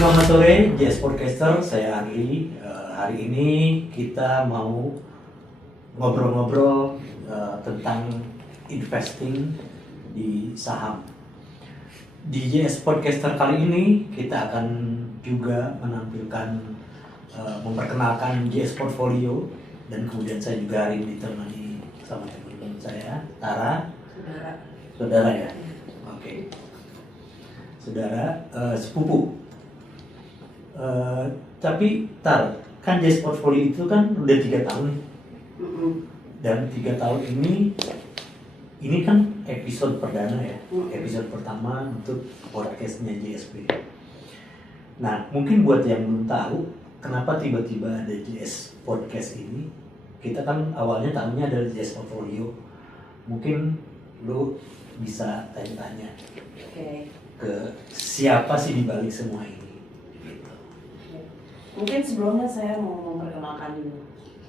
selamat sore JS Podcaster, saya Andri. Hari ini kita mau ngobrol-ngobrol tentang investing di saham. Di JS Podcaster kali ini kita akan juga menampilkan memperkenalkan JS Portfolio, dan kemudian saya juga hari ini ditemani sama teman saya, Tara. Saudara ya? Oke. Saudara, sepupu. Tapi Tar, kan JS Portfolio itu kan udah 3 tahun nih. Dan 3 tahun ini kan episode perdana ya, episode pertama untuk podcastnya JSP. Nah, mungkin buat yang belum tahu kenapa tiba-tiba ada JS Podcast ini, kita kan awalnya tahunya adalah JS Portfolio. Mungkin lu bisa tanya-tanya ke siapa sih dibalik semua ini. Mungkin sebelumnya saya mau memperkenalkan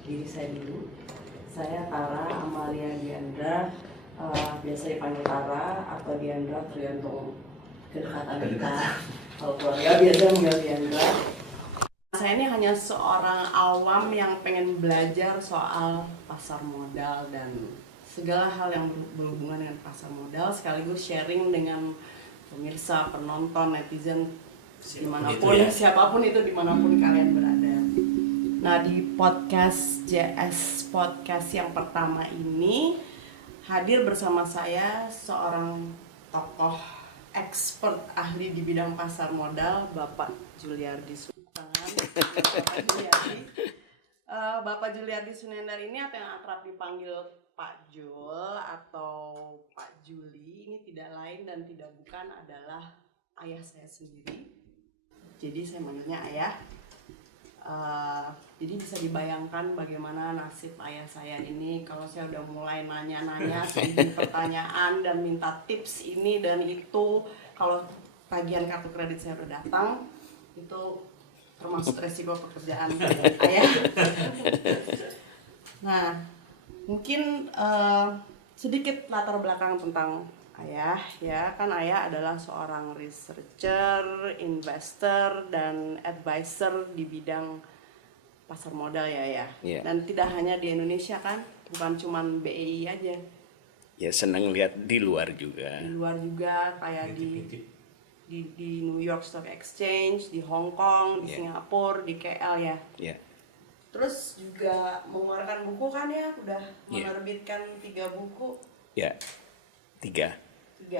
diri saya dulu. Saya Tara Amalia Diandra, biasa dipanggil Tara atau Diandra tergantung kedekatan kita. Kalau keluarga biasa manggil Diandra. Saya ini hanya seorang awam yang pengen belajar soal pasar modal dan segala hal yang berhubungan dengan pasar modal, sekaligus sharing dengan pemirsa, penonton, netizen, dimanapun, siapapun itu, dimanapun kalian berada. Nah, di podcast JS Podcast yang pertama ini hadir bersama saya seorang tokoh expert ahli di bidang pasar modal, Bapak Juliardi Sultan. Bapak Juliardi Sunendar ini atau yang akrab dipanggil Pak Jul atau Pak Juli, ini tidak lain dan tidak bukan adalah ayah saya sendiri. Jadi saya manggilnya ayah. Jadi bisa dibayangkan bagaimana nasib ayah saya ini kalau saya udah mulai nanya-nanya, bikin pertanyaan dan minta tips ini dan itu. Kalau tagihan kartu kredit saya udah datang, itu termasuk resiko pekerjaan ayah. Nah, mungkin sedikit latar belakang tentang ayah ya, kan ayah adalah seorang researcher, investor, dan advisor di bidang pasar modal ya. Yeah. Dan tidak hanya di Indonesia kan, bukan cuma BEI aja. Ya, senang lihat di luar juga. Di luar juga kayak di New York Stock Exchange, di Hong Kong, di Singapura, di KL ya. Yeah. Terus juga mengeluarkan buku kan ya, udah menerbitkan 3 buku. Ya, 3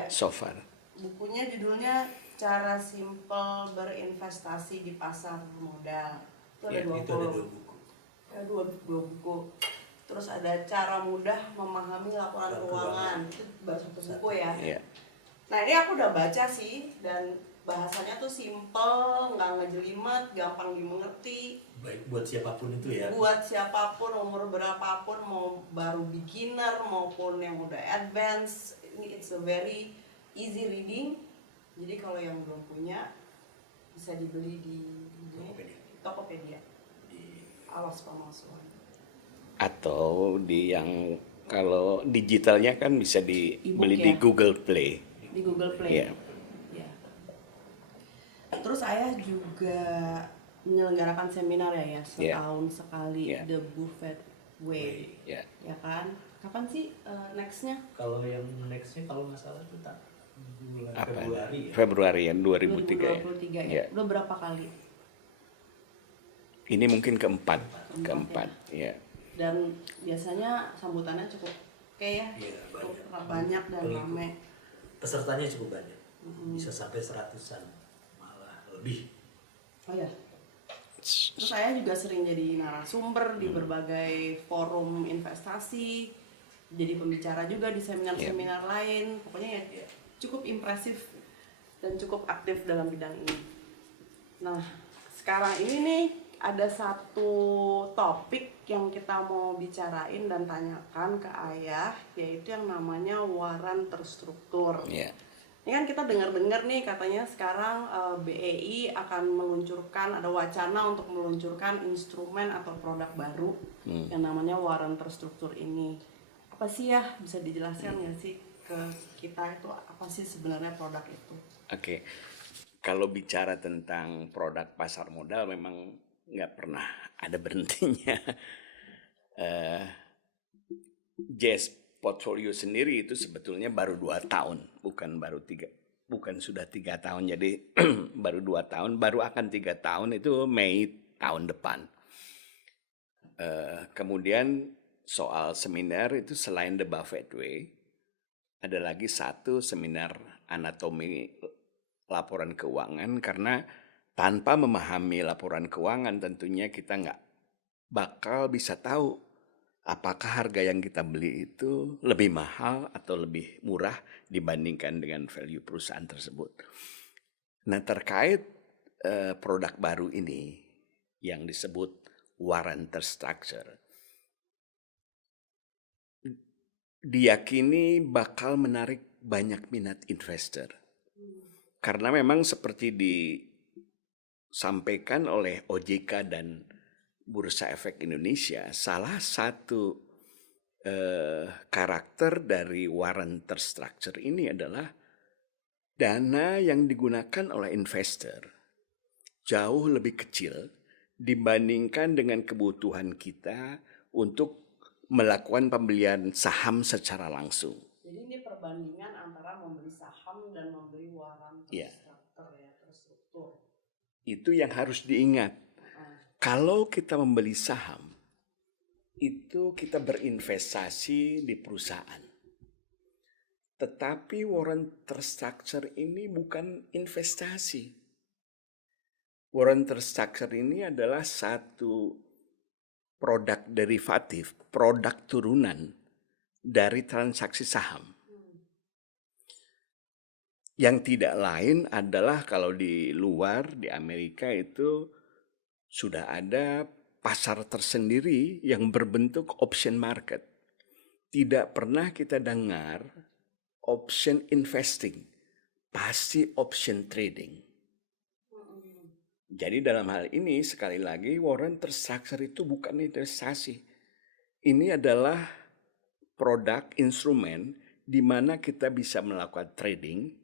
so far. Bukunya judulnya Cara Simple Berinvestasi di Pasar Modal. Itu ada 2 buku. Ada 2 buku. Terus ada Cara Mudah Memahami Laporan Keuangan. Itu baru 1 buku ya. Yeah. Nah, ini aku udah baca sih, dan bahasanya tuh simple, nggak ngejelimet, gampang dimengerti. Baik buat siapapun itu ya. Buat siapapun, umur berapapun, mau baru beginner maupun yang udah advance, ini it's a very easy reading. Jadi kalau yang belum punya bisa dibeli di Tokopedia. Di Awas Pemalsuan. Atau di yang kalau digitalnya kan bisa dibeli di Google Play. Di Google Play. Yeah. Terus ayah juga menyelenggarakan seminar ya setahun sekali, The Buffett Way. Ya kan? Kapan sih nextnya? Kalau yang nextnya kalau nggak salah itu bulan Februari ya? Februari ya, 2023 ya. Udah berapa kali? Ini mungkin keempat ya. Dan biasanya sambutannya cukup oke ya? Banyak dan ramai. Pesertanya cukup banyak, bisa sampai 100-an, malah lebih. Oh ya. Terus saya juga sering jadi narasumber di berbagai forum investasi, jadi pembicara juga di seminar-seminar lain. Pokoknya ya cukup impresif dan cukup aktif dalam bidang ini. Nah, sekarang ini nih ada satu topik yang kita mau bicarain dan tanyakan ke ayah, yaitu yang namanya waran terstruktur. Ini kan kita dengar-dengar nih katanya sekarang BEI akan meluncurkan, ada wacana untuk meluncurkan instrumen atau produk baru yang namanya waran terstruktur ini. Apa sih ya, bisa dijelaskan nggak sih ke kita itu apa sih sebenarnya produk itu? Oke. kalau bicara tentang produk pasar modal memang nggak pernah ada berhentinya. Eh, Jazz portfolio sendiri itu sebetulnya baru 2 tahun, bukan sudah 3 tahun. Jadi baru 2 tahun, baru akan 3 tahun itu Mei tahun depan. Kemudian soal seminar itu selain The Buffett Way, ada lagi satu seminar anatomi laporan keuangan, karena tanpa memahami laporan keuangan tentunya kita nggak bakal bisa tahu apakah harga yang kita beli itu lebih mahal atau lebih murah dibandingkan dengan value perusahaan tersebut. Nah, terkait produk baru ini yang disebut warranty structure, diyakini bakal menarik banyak minat investor. Karena memang seperti disampaikan oleh OJK dan Bursa Efek Indonesia, salah satu karakter dari warranty structure ini adalah dana yang digunakan oleh investor jauh lebih kecil dibandingkan dengan kebutuhan kita untuk melakukan pembelian saham secara langsung. Jadi ini perbandingan antara membeli saham dan membeli warranty structure ya, terstruktur. Itu yang harus diingat. Kalau kita membeli saham, itu kita berinvestasi di perusahaan. Tetapi warranty structure ini bukan investasi. Warranty structure ini adalah satu produk derivatif, produk turunan dari transaksi saham. Yang tidak lain adalah kalau di luar, di Amerika itu sudah ada pasar tersendiri yang berbentuk option market. Tidak pernah kita dengar option investing, pasti option trading. Jadi dalam hal ini sekali lagi warranty structure itu bukan investasi. Ini adalah produk instrumen di mana kita bisa melakukan trading.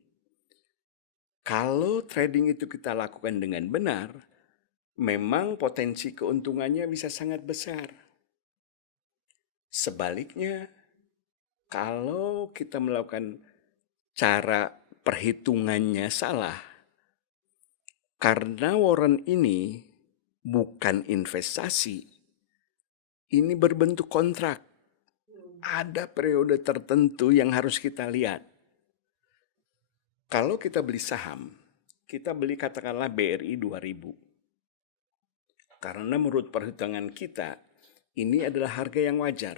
Kalau trading itu kita lakukan dengan benar, memang potensi keuntungannya bisa sangat besar. Sebaliknya, kalau kita melakukan cara perhitungannya salah, karena warrant ini bukan investasi, ini berbentuk kontrak. Ada periode tertentu yang harus kita lihat. Kalau kita beli saham, kita beli katakanlah BRI 2000. Karena menurut perhitungan kita, ini adalah harga yang wajar.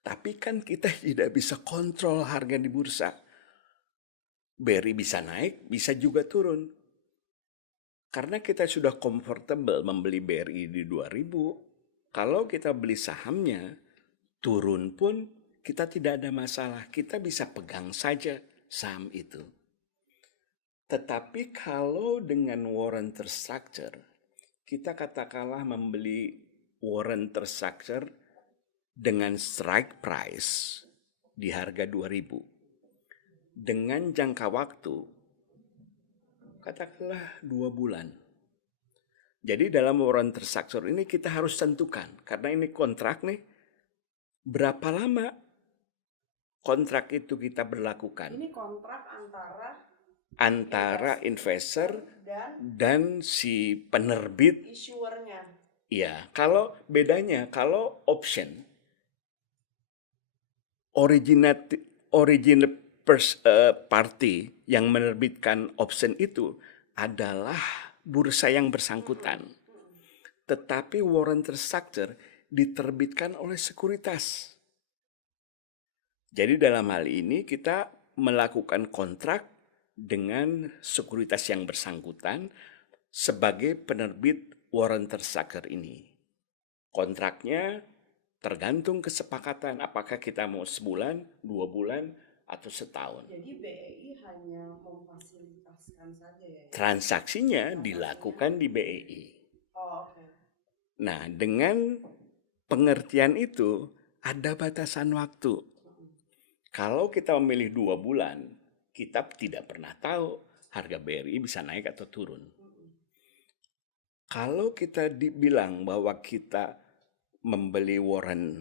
Tapi kan kita tidak bisa kontrol harga di bursa. BRI bisa naik, bisa juga turun. Karena kita sudah comfortable membeli BRI di 2000, kalau kita beli sahamnya, turun pun kita tidak ada masalah. Kita bisa pegang saja saham itu. Tetapi kalau dengan warranty structure, kita katakanlah membeli warranty structure dengan strike price di harga 2000. Dengan jangka waktu, katakanlah 2 bulan. Jadi dalam warranty structure ini kita harus tentukan, karena ini kontrak nih, berapa lama kontrak itu kita berlakukan. Ini kontrak antara investor dan si penerbit issuernya. Iya, kalau bedanya, kalau option original party yang menerbitkan option itu adalah bursa yang bersangkutan. Tetapi warranty structure diterbitkan oleh sekuritas. Jadi dalam hal ini kita melakukan kontrak dengan sekuritas yang bersangkutan sebagai penerbit warranty structure ini. Kontraknya tergantung kesepakatan apakah kita mau sebulan, 2 bulan, atau setahun. Jadi BEI hanya memfasilitasikan saja ya? Transaksinya dilakukan di BEI. Oh, oke. Nah, dengan pengertian itu ada batasan waktu. Kalau kita memilih 2 bulan, kita tidak pernah tahu harga BRI bisa naik atau turun. Kalau kita dibilang bahwa kita membeli warrant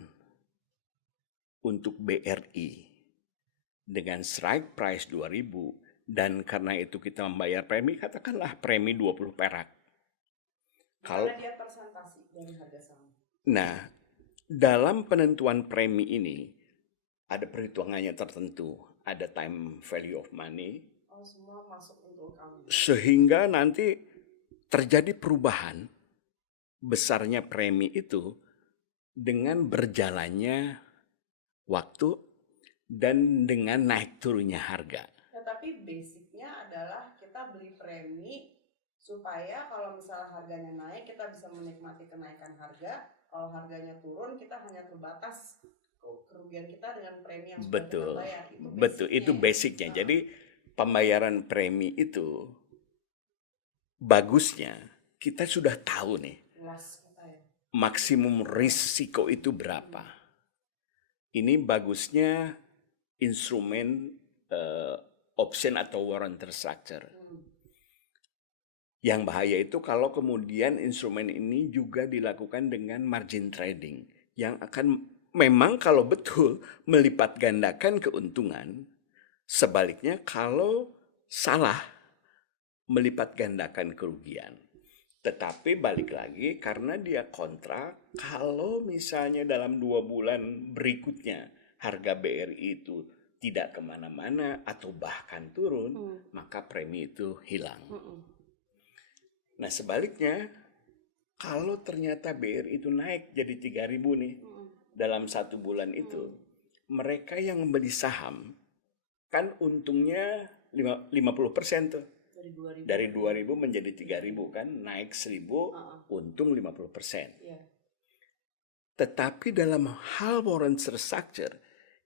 untuk BRI dengan strike price 2000 dan karena itu kita membayar premi, katakanlah premi 20 perak. Karena dia persentase dari harga saham. Nah, dalam penentuan premi ini ada perhitungannya tertentu, ada time value of money. Semua masuk untuk kami. Sehingga nanti terjadi perubahan besarnya premi itu dengan berjalannya waktu dan dengan naik turunnya harga. Ya, tapi basicnya adalah kita beli premi supaya kalau misalnya harganya naik kita bisa menikmati kenaikan harga. Kalau harganya turun kita hanya terbatas kerugian kita dengan premi yang sudah kita bayar. Itu basicnya. Jadi pembayaran premi itu bagusnya kita sudah tahu nih maksimum risiko itu berapa. Ini bagusnya instrumen option atau warrant structure. Yang bahaya itu kalau kemudian instrumen ini juga dilakukan dengan margin trading yang akan memang kalau betul melipat gandakan keuntungan, sebaliknya kalau salah melipat gandakan kerugian. Tetapi balik lagi karena dia kontrak, kalau misalnya dalam 2 bulan berikutnya harga BRI itu tidak kemana-mana atau bahkan turun, maka premi itu hilang. Nah sebaliknya, kalau ternyata BRI itu naik jadi 3.000 nih dalam 1 bulan itu, mereka yang membeli saham kan untungnya 50% tuh. Dari 2.000 menjadi 3.000 kan, naik 1.000, untung 50%. Tetapi dalam hal warrant structure,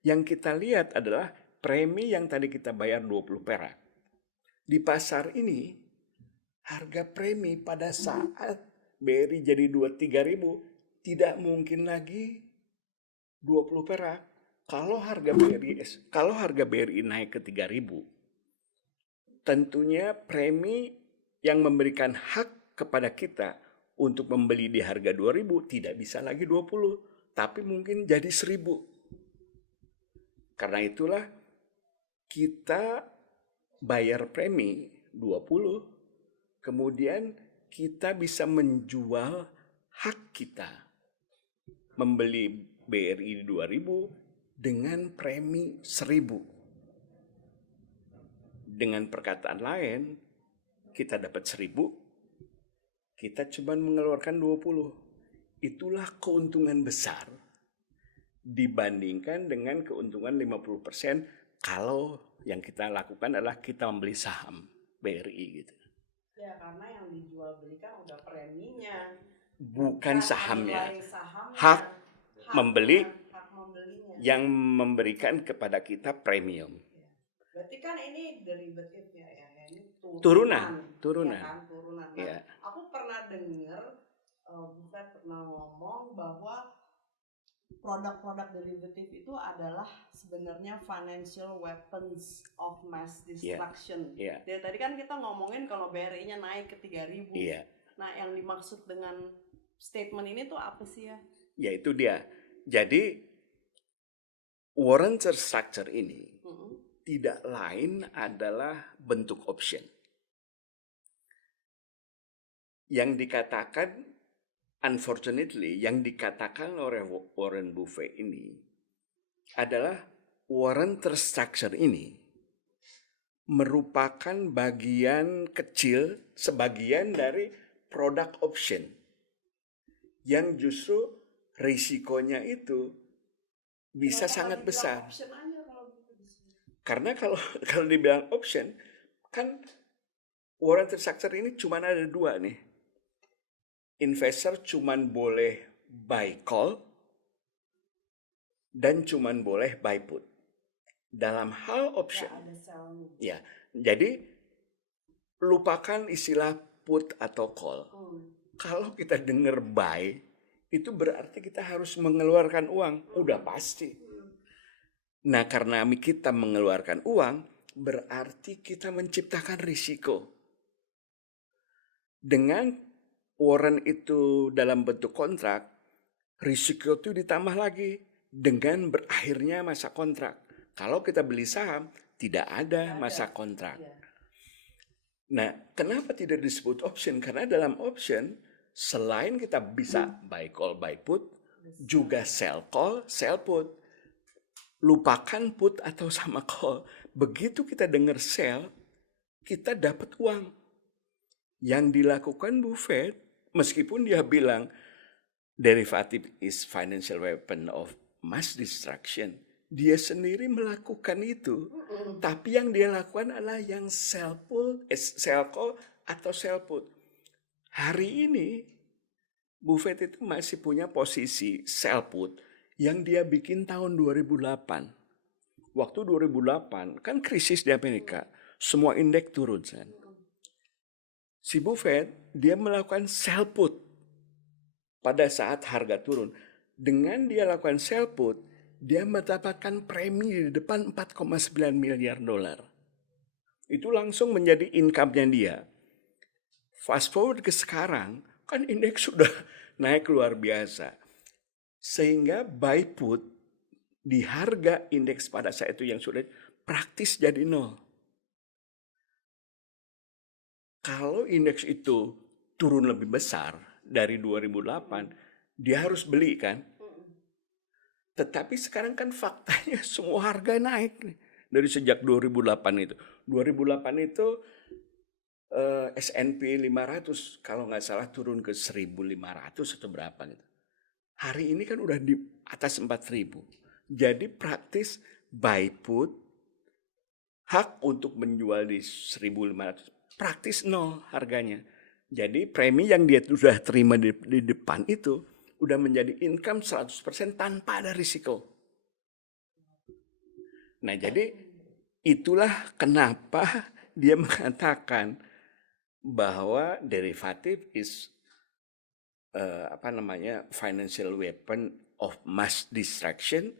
yang kita lihat adalah premi yang tadi kita bayar 20 perak. Di pasar ini, harga premi pada saat BRI jadi 3.000 tidak mungkin lagi 20 perak. Kalau harga BRI naik ke 3.000, tentunya premi yang memberikan hak kepada kita untuk membeli di harga 2.000 tidak bisa lagi 20, tapi mungkin jadi 1.000. Karena itulah kita bayar premi 20, kemudian kita bisa menjual hak kita membeli BRI 2.000 dengan premi 1.000. Dengan perkataan lain, kita dapat 1.000, kita cuma mengeluarkan 20. Itulah keuntungan besar dibandingkan dengan keuntungan 50% kalau yang kita lakukan adalah kita membeli saham BRI gitu. Ya karena yang dijual belikan udah preminya, bukan sahamnya. Hak hak membelinya yang memberikan kepada kita premium. Berarti kan ini derivatif ya, ini turunan. Ya kan, turunan. Nah, aku pernah dengar Buffett pernah ngomong bahwa produk-produk derivatif itu adalah sebenarnya financial weapons of mass destruction. Dari tadi kan kita ngomongin kalau BRI-nya naik ke 3.000. Nah, yang dimaksud dengan statement ini tuh apa sih ya? Ya itu dia. Jadi warrant structure ini tidak lain adalah bentuk option. Yang dikatakan, unfortunately, yang dikatakan oleh Warren Buffett ini adalah warrant structure ini merupakan bagian kecil, sebagian dari produk option yang justru risikonya itu bisa sangat besar. Karena kalau dibilang option, kan warrant structure ini cuma ada 2 nih. Investor cuma boleh buy call dan cuma boleh buy put. Dalam hal option, jadi lupakan istilah put atau call. Kalau kita dengar buy, itu berarti kita harus mengeluarkan uang, udah pasti. Nah, karena kita mengeluarkan uang, berarti kita menciptakan risiko. Dengan warrant itu dalam bentuk kontrak, risiko itu ditambah lagi dengan berakhirnya masa kontrak. Kalau kita beli saham, tidak ada masa kontrak. Iya. Nah, kenapa tidak disebut option? Karena dalam option, selain kita bisa buy call, buy put, juga sell call, sell put. Lupakan put atau sama call. Begitu kita dengar sell, kita dapat uang. Yang dilakukan Buffett, meskipun dia bilang derivative is financial weapon of mass destruction, dia sendiri melakukan itu. Tapi yang dia lakukan adalah yang sell call atau sell put. Hari ini Buffett itu masih punya posisi sell put yang dia bikin tahun 2008. Waktu 2008 kan krisis di Amerika, semua indeks turun kan. Si Buffett dia melakukan sell put pada saat harga turun. Dengan dia lakukan sell put, dia mendapatkan premi di depan 4,9 miliar dolar. Itu langsung menjadi income-nya dia. Fast forward ke sekarang, kan indeks sudah naik luar biasa. Sehingga buy put di harga indeks pada saat itu yang sudah praktis jadi nol. Kalau indeks itu turun lebih besar dari 2008, dia harus beli kan? Tetapi sekarang kan faktanya semua harga naik nih. Dari sejak 2008 itu. 2008 itu S&P 500 kalau nggak salah turun ke 1.500 atau berapa gitu. Hari ini kan udah di atas 4.000. Jadi praktis buy put, hak untuk menjual di 1.500, praktis nol harganya. Jadi premi yang dia sudah terima di depan itu udah menjadi income 100% tanpa ada risiko. Nah, jadi itulah kenapa dia mengatakan bahwa derivative is financial weapon of mass destruction,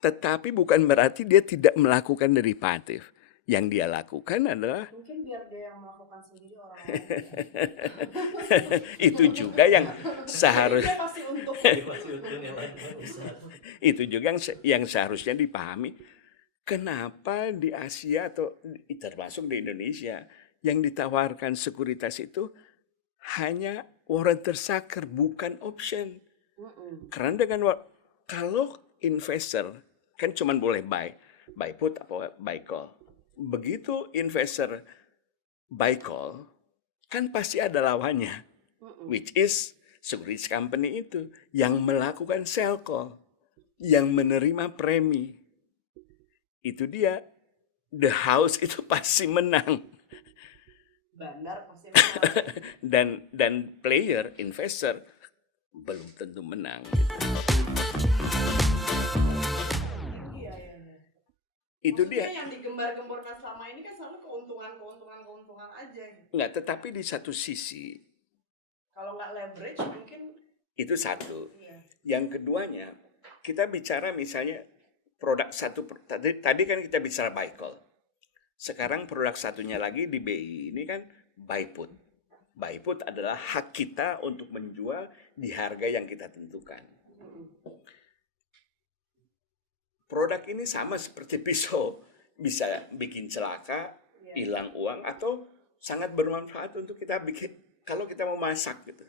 tetapi bukan berarti dia tidak melakukan derivatif. Yang dia lakukan adalah Mungkin biar dia yang melakukan sendiri orang lain. itu juga yang seharusnya Dia pasti untung. itu juga yang seharusnya dipahami. Kenapa di Asia atau termasuk di Indonesia yang ditawarkan sekuritas itu hanya warrant tersaker, bukan option. Karena kalau investor kan cuma boleh buy put atau buy call. Begitu investor buy call, kan pasti ada lawannya, which is securities company itu yang melakukan sell call, yang menerima premi. Itu dia, the house itu pasti menang. Bandar pasti menang. dan player, investor belum tentu menang. Gitu. Itu Maksudnya dia. yang digembar-gemborkan selama ini kan selalu keuntungan aja. Enggak, tetapi di satu sisi Kalau nggak leverage mungkin itu satu. iya. Yang keduanya kita bicara misalnya produk satu tadi kan kita bicara buy call. Sekarang produk satunya lagi di BI ini kan buy put. Buy put adalah hak kita untuk menjual di harga yang kita tentukan. Produk ini sama seperti pisau, bisa bikin celaka, hilang uang, atau sangat bermanfaat untuk kita bikin kalau kita mau masak gitu.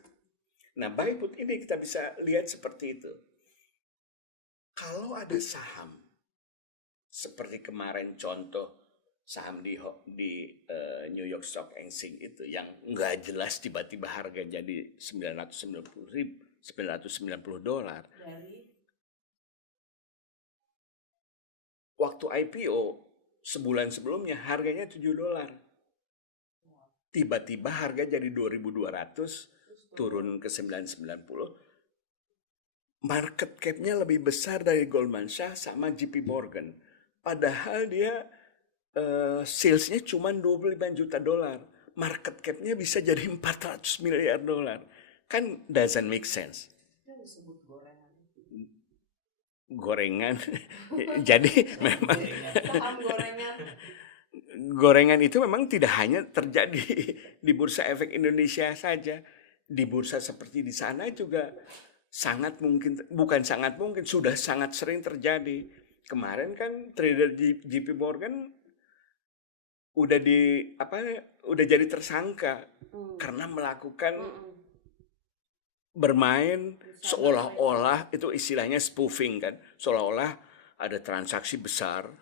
Nah, buy put ini kita bisa lihat seperti itu. Kalau ada saham, seperti kemarin contoh saham di New York Stock Exchange itu yang nggak jelas tiba-tiba harga jadi $990. Dari Waktu IPO sebulan sebelumnya harganya $7. Tiba-tiba harga jadi 2.200, turun ke 990. Market cap-nya lebih besar dari Goldman Sachs sama JP Morgan. Padahal dia sales-nya cuma $25 juta. Market cap-nya bisa jadi $400 miliar. Kan doesn't make sense. itu disebut gorengan. Gorengan. Jadi memang Saham gorengan. gorengan itu memang tidak hanya terjadi di Bursa Efek Indonesia saja. Di bursa seperti di sana juga sangat mungkin, bukan sangat mungkin, sudah sangat sering terjadi. Kemarin kan trader JP Morgan udah jadi tersangka karena melakukan bermain seolah-olah, itu istilahnya spoofing kan, seolah-olah ada transaksi besar,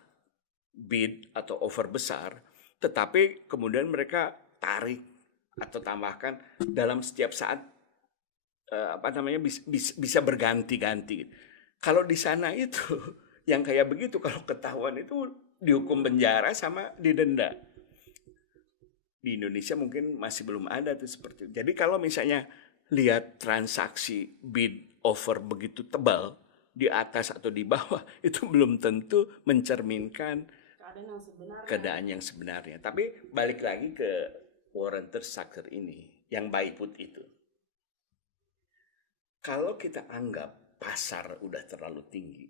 bid atau offer besar, tetapi kemudian mereka tarik atau tambahkan dalam setiap saat, bisa berganti-ganti. Kalau di sana itu yang kayak begitu, kalau ketahuan itu dihukum penjara sama didenda. Di Indonesia mungkin masih belum ada tuh seperti itu. Jadi kalau misalnya lihat transaksi bid offer begitu tebal di atas atau di bawah, itu belum tentu mencerminkan keadaan yang sebenarnya. Tapi balik lagi ke Warren Tersucker ini, yang buy put itu. Kalau kita anggap pasar udah terlalu tinggi,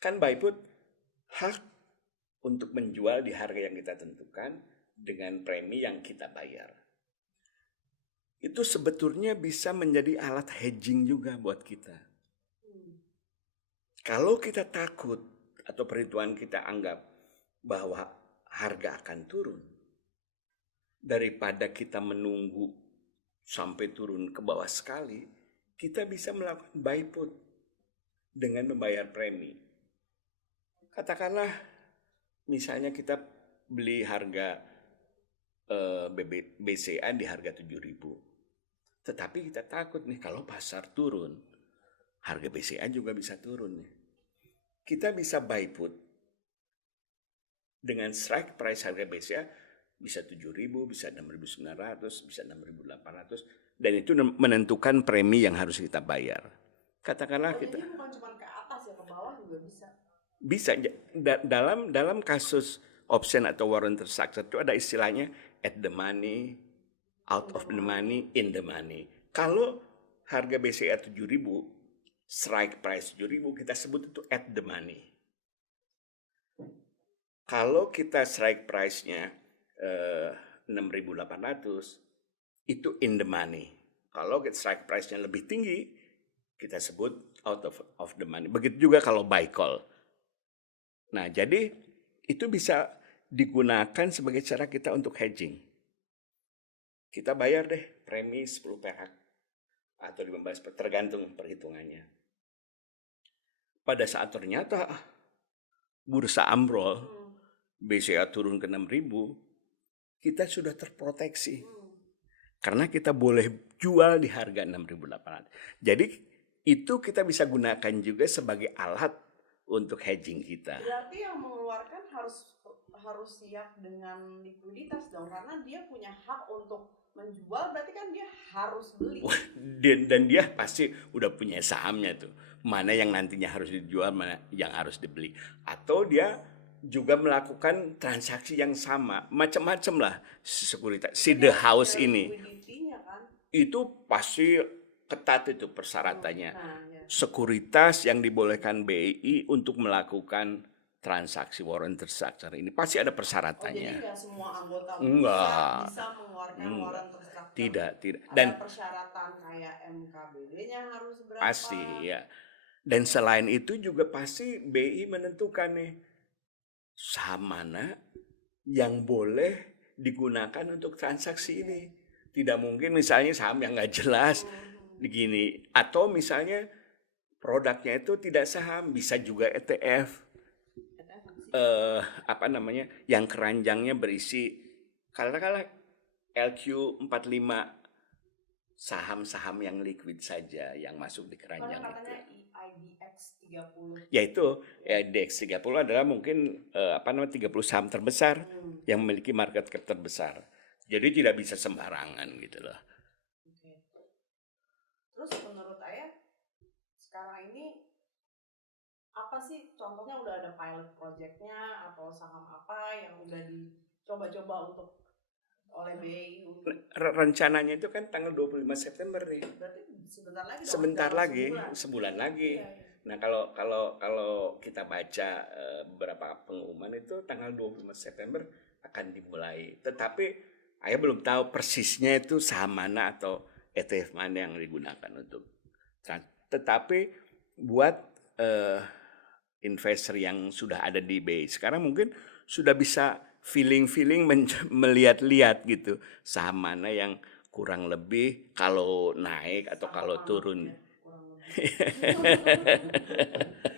kan buy put hak untuk menjual di harga yang kita tentukan dengan premi yang kita bayar. Itu sebetulnya bisa menjadi alat hedging juga buat kita. Kalau kita takut atau perhitungan kita anggap bahwa harga akan turun, daripada kita menunggu sampai turun ke bawah sekali, kita bisa melakukan buy put dengan membayar premi. Katakanlah misalnya kita beli harga BCA di harga 7.000. Tetapi kita takut nih kalau pasar turun, harga BCA juga bisa turun nih. Kita bisa buy put dengan strike price harga BCA bisa 7.000, bisa 6.900, bisa 6.800, dan itu menentukan premi yang harus kita bayar. Katakanlah kita. Jadi bukan cuma ke atas ya, ke bawah juga bisa. Bisa. Dalam kasus option atau warrant Tersucker itu ada istilahnya at the money, out of the money, in the money. Kalau harga BCA 7.000, strike price 7.000, kita sebut itu at the money. Kalau kita strike price-nya 6.800, itu in the money. Kalau strike price-nya lebih tinggi, kita sebut out of the money. Begitu juga kalau buy call. Nah, jadi itu bisa digunakan sebagai cara kita untuk hedging. Kita bayar deh premi 10 perak atau 15 perak, tergantung perhitungannya. Pada saat ternyata bursa ambrol, BCA turun ke 6.000, kita sudah terproteksi. Karena kita boleh jual di harga 6.800. Jadi itu kita bisa gunakan juga sebagai alat untuk hedging kita. Berarti yang mengeluarkan harus siap dengan likuiditas dong, karena dia punya hak untuk menjual, berarti kan dia harus beli. Dan dia pasti udah punya sahamnya tuh. Mana yang nantinya harus dijual, mana yang harus dibeli. Atau dia juga melakukan transaksi yang sama, macam-macam lah sekuritas. Si The House ini, kan? Itu pasti ketat itu persyaratannya. Sekuritas yang dibolehkan BI untuk melakukan transaksi warrant Tersucker ini pasti ada persyaratannya. Jadi nggak semua anggota bisa mengeluarkan warrant Tersucker. Tidak. Dan ada persyaratan kayak MKBD-nya harus berapa? Pasti ya. Dan selain itu juga pasti BI menentukan nih saham mana yang boleh digunakan untuk transaksi ini. Tidak mungkin misalnya saham yang nggak jelas begini, atau misalnya produknya itu tidak saham, bisa juga ETF. Yang keranjangnya berisi katakanlah LQ45, saham-saham yang liquid saja yang masuk di keranjang itu. IDX 30. Yaitu IDX 30 adalah mungkin 30 saham terbesar yang memiliki market cap terbesar. Jadi tidak bisa sembarangan gitu loh. Okay. Terus menurut Ayah sekarang ini apa sih contohnya, udah ada pilot project-nya atau saham apa yang udah dicoba-coba untuk oleh BI? Rencananya itu kan tanggal 25 September nih. Berarti sebentar lagi. Sebulan lagi. Iya. Nah, kalau kita baca beberapa pengumuman itu tanggal 25 September akan dimulai. Tetapi Ayah belum tahu persisnya itu saham mana atau ETF mana yang digunakan untuk. Tetapi buat investor yang sudah ada di BI sekarang mungkin sudah bisa feeling melihat-lihat gitu saham mana yang kurang lebih kalau naik atau kalau turun.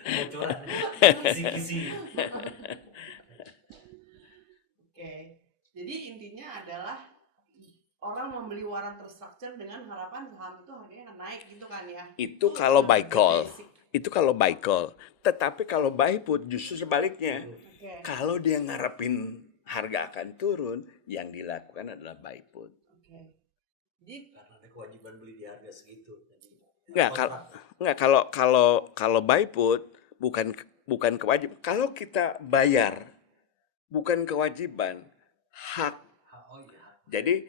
Bocoran kisi-kisi. Oke, jadi intinya adalah orang membeli waran terstruktur dengan harapan saham itu harganya akan naik gitu kan ya? Itu kalau buy call. Itu kalau buy call. Tetapi kalau buy put justru sebaliknya. Oke. Kalau dia ngarepin harga akan turun, yang dilakukan adalah buy put. Oke. Jadi Karena ada kewajiban beli di harga segitu. Enggak, kalau buy put bukan kewajiban. Kalau kita bayar bukan kewajiban, hak. Oh iya. Jadi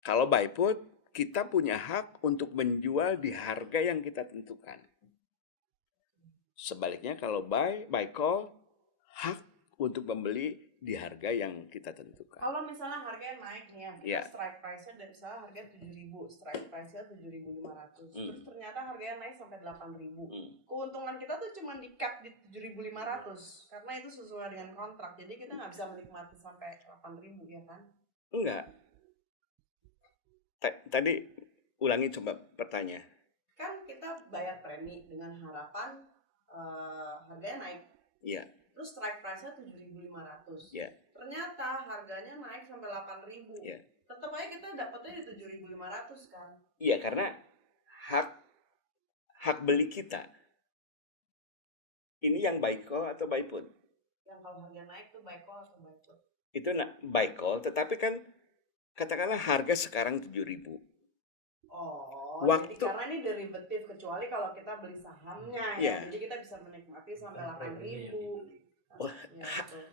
kalau buy put kita punya hak untuk menjual di harga yang kita tentukan. Sebaliknya kalau buy call hak untuk membeli di harga yang kita tentukan. kalau misalnya harganya naik nih ya, kita Iya. strike price-nya dari misalnya harga 7.000, strike price-nya 7.500. Terus ternyata harganya naik sampai 8.000. Keuntungan kita tuh cuma di-cap di 7.500 karena itu sesuai dengan kontrak. Jadi kita nggak bisa menikmati sampai 8.000 ya kan? Enggak. Tadi ulangi coba pertanyaan. Kan kita bayar premi dengan harapan harganya naik. Iya. Terus strike price-nya 7.500. Iya. Ternyata harganya naik sampai 8.000. Iya. Tetap aja kita dapatnya di 7.500 kan? Iya, karena hak beli kita. Ini yang buy call atau buy put? Yang kalau harga naik tuh buy call atau buy put? Itu buy call, tetapi kan katakanlah harga sekarang 7.000. Oh, Waktu- jadi karena ini derivatif kecuali kalau kita beli sahamnya Iya. ya. Jadi kita bisa menikmati sampai 8.000. Oh, Ya, betul.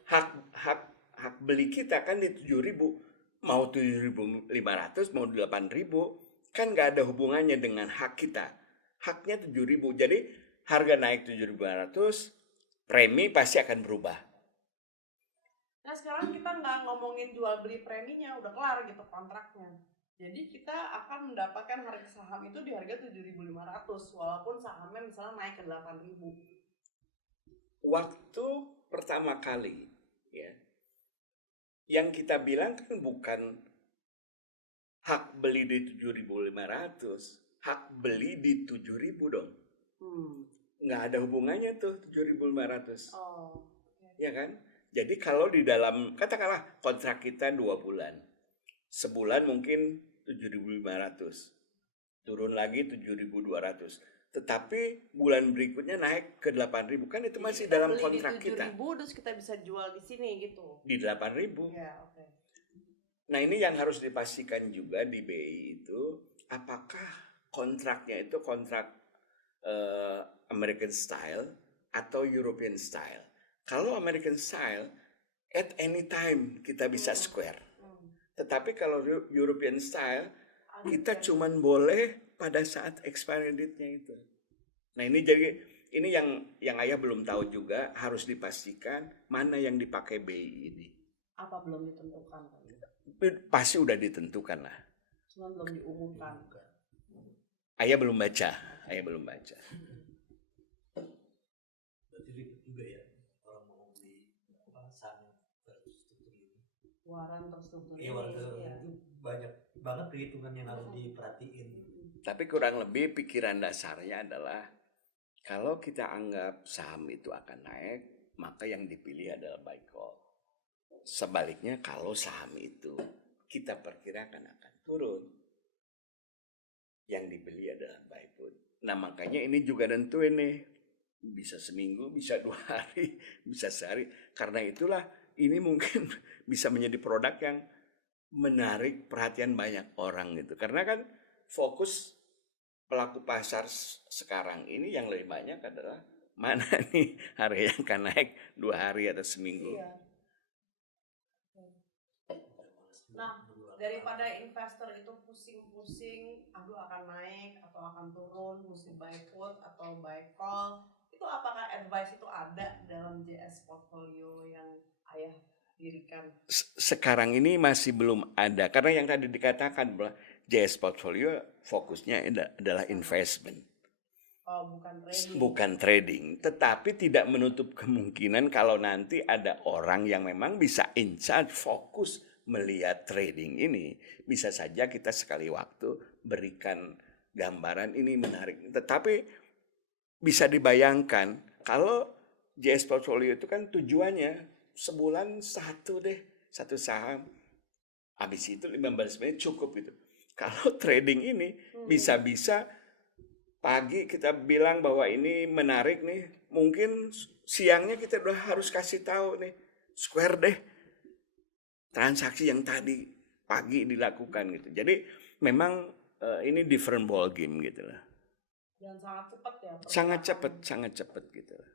hak beli kita kan di 7.000, mau 7.500 mau 8.000 kan nggak ada hubungannya dengan hak kita. Haknya 7.000. Jadi harga naik 7.500, premi pasti akan berubah. Nah sekarang kita nggak ngomongin jual beli preminya, udah kelar gitu kontraknya. Jadi kita akan mendapatkan harga saham itu di harga 7.500 walaupun sahamnya misalnya naik ke 8.000. Waktu pertama kali ya, yang kita bilang kan bukan hak beli di 7.500, hak beli di 7.000 dong. Nggak ada hubungannya tuh 7.500. Oh. Ya kan? Jadi kalau di dalam, katakanlah kontrak kita 2 bulan. Sebulan mungkin 7.500. Turun lagi 7.200. Tetapi bulan berikutnya naik ke 8.000. Kan itu masih dalam kontrak kita. Jadi kita beli di 7.000 terus kita bisa jual di sini gitu. Di 8.000. Ya, oke. Nah, ini yang harus dipastikan juga di BI itu, apakah kontraknya itu kontrak American style atau European style. Kalau American style, at any time kita bisa square. Tetapi kalau European style, kita cuman boleh pada saat expiry date-nya itu. Nah, ini jadi ini yang Ayah belum tahu juga, harus dipastikan mana yang dipakai BI ini. Apa belum ditentukan? Pasti udah ditentukan lah. Cuma belum diumumkan. Ayah belum baca. Berarti ribet juga ya orang mau beli saham terstruktur ini. Waran terstruktur. Iya, waran terstruktur itu banyak banget perhitungan yang harus diperhatiin. Tapi kurang lebih pikiran dasarnya adalah kalau kita anggap saham itu akan naik, maka yang dipilih adalah buy call. Sebaliknya kalau saham itu kita perkirakan akan turun, yang dibeli adalah buy put. Nah, makanya ini juga nentuin nih, bisa seminggu, bisa 2 hari, bisa sehari. Karena itulah ini mungkin bisa menjadi produk yang menarik perhatian banyak orang gitu. Karena kan fokus pelaku pasar sekarang ini yang lebih banyak adalah mana nih harga yang akan naik 2 hari atau seminggu. Iya. Nah, daripada investor itu pusing-pusing, aduh akan naik atau akan turun, mesti buy put atau buy call, itu apakah advice itu ada dalam JS Portfolio yang ayah dirikan? Sekarang ini masih belum ada karena yang tadi dikatakan bahwa JS Portfolio fokusnya adalah investment. Bukan trading, tetapi tidak menutup kemungkinan kalau nanti ada orang yang memang bisa in charge fokus melihat trading ini, bisa saja kita sekali waktu berikan gambaran ini menarik. Tetapi bisa dibayangkan kalau JS Portfolio itu kan tujuannya sebulan satu saham, habis itu 15 menit cukup gitu. Kalau trading ini bisa-bisa pagi kita bilang bahwa ini menarik nih, mungkin siangnya kita udah harus kasih tahu nih, square deh transaksi yang tadi pagi dilakukan gitu. Jadi memang ini different ball game gitu lah. Dan sangat cepat ya. Sangat cepat gitu lah.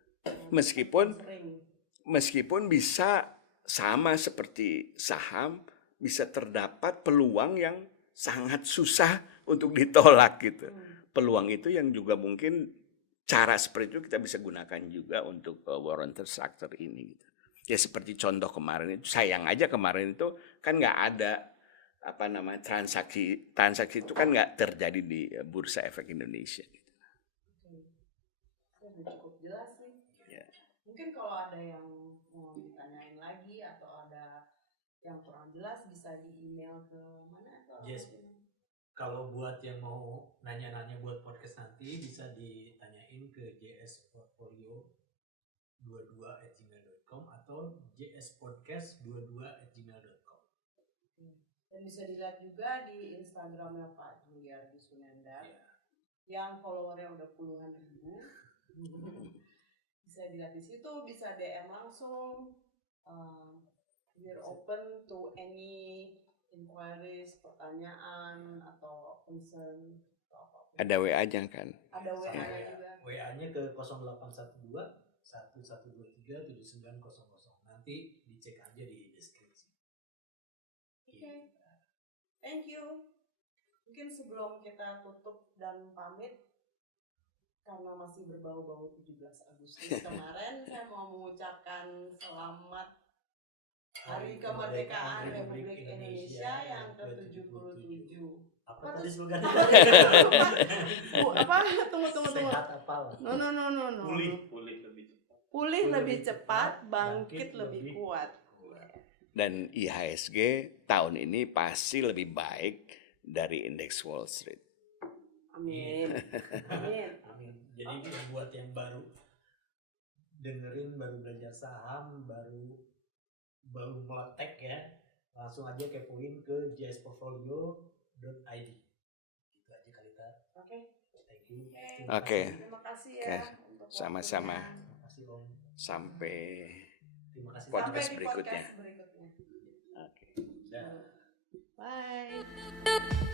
Meskipun bisa sama seperti saham, bisa terdapat peluang yang sangat susah untuk ditolak gitu. Peluang itu yang juga mungkin cara seperti itu kita bisa gunakan juga untuk warranted structure ini gitu. Ya seperti contoh kemarin itu, sayang aja kemarin itu kan nggak ada transaksi itu kan nggak terjadi di Bursa Efek Indonesia gitu. Sudah cukup jelas nih. Ya. Mungkin kalau ada yang mau ditanyain lagi atau ada yang kurang jelas bisa di email ke mana atau? Yes. Kalau buat yang mau nanya-nanya buat podcast nanti bisa ditanyain ke jspodfolio22@gmail.com atau jspodcast22@gmail.com. Dan bisa dilihat juga di Instagramnya Pak Juliardi Sunendar yang followernya udah puluhan ribu. Bisa dilihat di situ, bisa DM langsung. We're open to any inquiries, pertanyaan atau concern atau apapun. Ada WA-nya kan? Ada WA-nya juga. WA-nya ke 0812 1123 7900. Nanti dicek aja di deskripsi. Oke. Thank you. Mungkin sebelum kita tutup dan pamit, karena masih berbau-bau 17 Agustus kemarin, saya mau mengucapkan selamat Hari Kemerdekaan Republik Indonesia yang ke-77. Apa tadi slogannya? Tunggu. Sehat apal. No. Pulih lebih cepat, bangkit lebih kuat. Dan IHSG tahun ini pasti lebih baik dari indeks Wall Street. Amin. Jadi buat yang baru dengerin, baru belajar saham, baru meletek ya, langsung aja kepoin ke jspodfolio.id. Gitu aja Kalita. Oke. Thank you. Oke. Terima kasih ya. Untuk Sama-sama. Terima kasih Om. Sampai Terima kasih. podcast Sampai di berikutnya. podcast berikutnya. Oke. Dah. Bye.